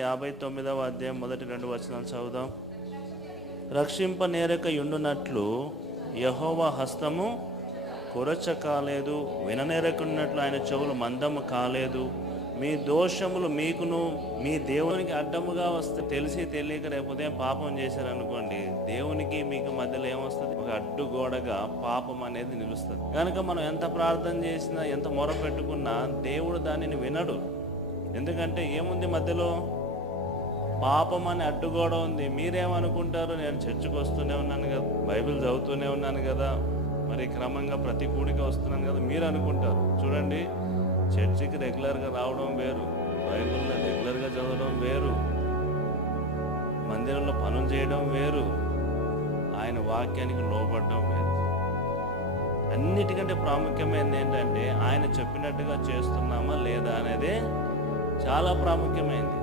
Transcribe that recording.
కీర్తనలు 59వ అధ్యాయం మొదటి 2 వచనాలు చదువుదాం. రక్షింపనేరక యుండునట్లు యెహోవా హస్తము కొరచ కాలేదు, విననేరకున్నట్లు ఆయన చెవులు మందము కాలేదు. మీ దోషములు మీకును మీ దేవునికి అడ్డముగా వస్తే తెలిసి తెలియక రేపు ఉదయం పాపం చేశారనుకోండి, దేవునికి మీకు మధ్యలో ఏమొస్తుంది? ఒక అడ్డుగోడగా పాపం అనేది నిలుస్తుంది. కనుక మనం ఎంత ప్రార్థన చేసినా, ఎంత మొర పెట్టుకున్నా దేవుడు దానిని వినడు. ఎందుకంటే ఏముంది మధ్యలో? పాపం అని అడ్డుగోడ ఉంది. మీరేమనుకుంటారు? నేను చర్చికి వస్తూనే ఉన్నాను కదా, బైబిల్ చదువుతూనే ఉన్నాను కదా, మరి క్రమంగా ప్రతి కూడికి వస్తున్నాను కదా మీరు అనుకుంటారు. చూడండి, చర్చికి రెగ్యులర్గా రావడం వేరు, బైబిల్లో రెగ్యులర్గా చదవడం వేరు, మందిరంలో పనులు చేయడం వేరు, ఆయన వాక్యానికి లోబడడం వేరు. అన్నిటికంటే ప్రాముఖ్యమైనది ఏంటంటే ఆయన చెప్పినట్టుగా చేస్తున్నామా లేదా అనేది చాలా ప్రాముఖ్యమైనది.